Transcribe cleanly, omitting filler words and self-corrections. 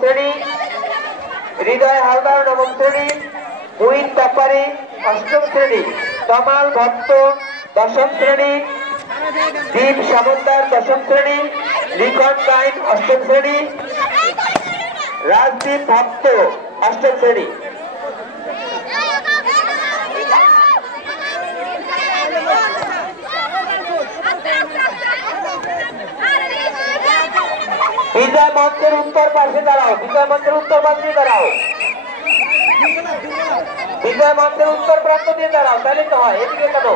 শ্রেণী, হৃদয় হালদার নবম শ্রেণী, মুইন ব্যাপারী অষ্টম শ্রেণী, তমাল ভট্ট দশম শ্রেণী, দীপ সামন্তার দশম শ্রেণী, লিখন গাইন অষ্টম শ্রেণী, রাজদীপ ভক্ত অষ্টম শ্রেণী। বিজয় মঞ্চের উত্তর পাশে দাঁড়াও, বিজয় মঞ্চের উত্তর পাশে দাঁড়াও, বিজয় মঞ্চের উত্তর প্রান্ত দিয়ে দাঁড়াও, তাহলে তো হয়। এদিকে কেন?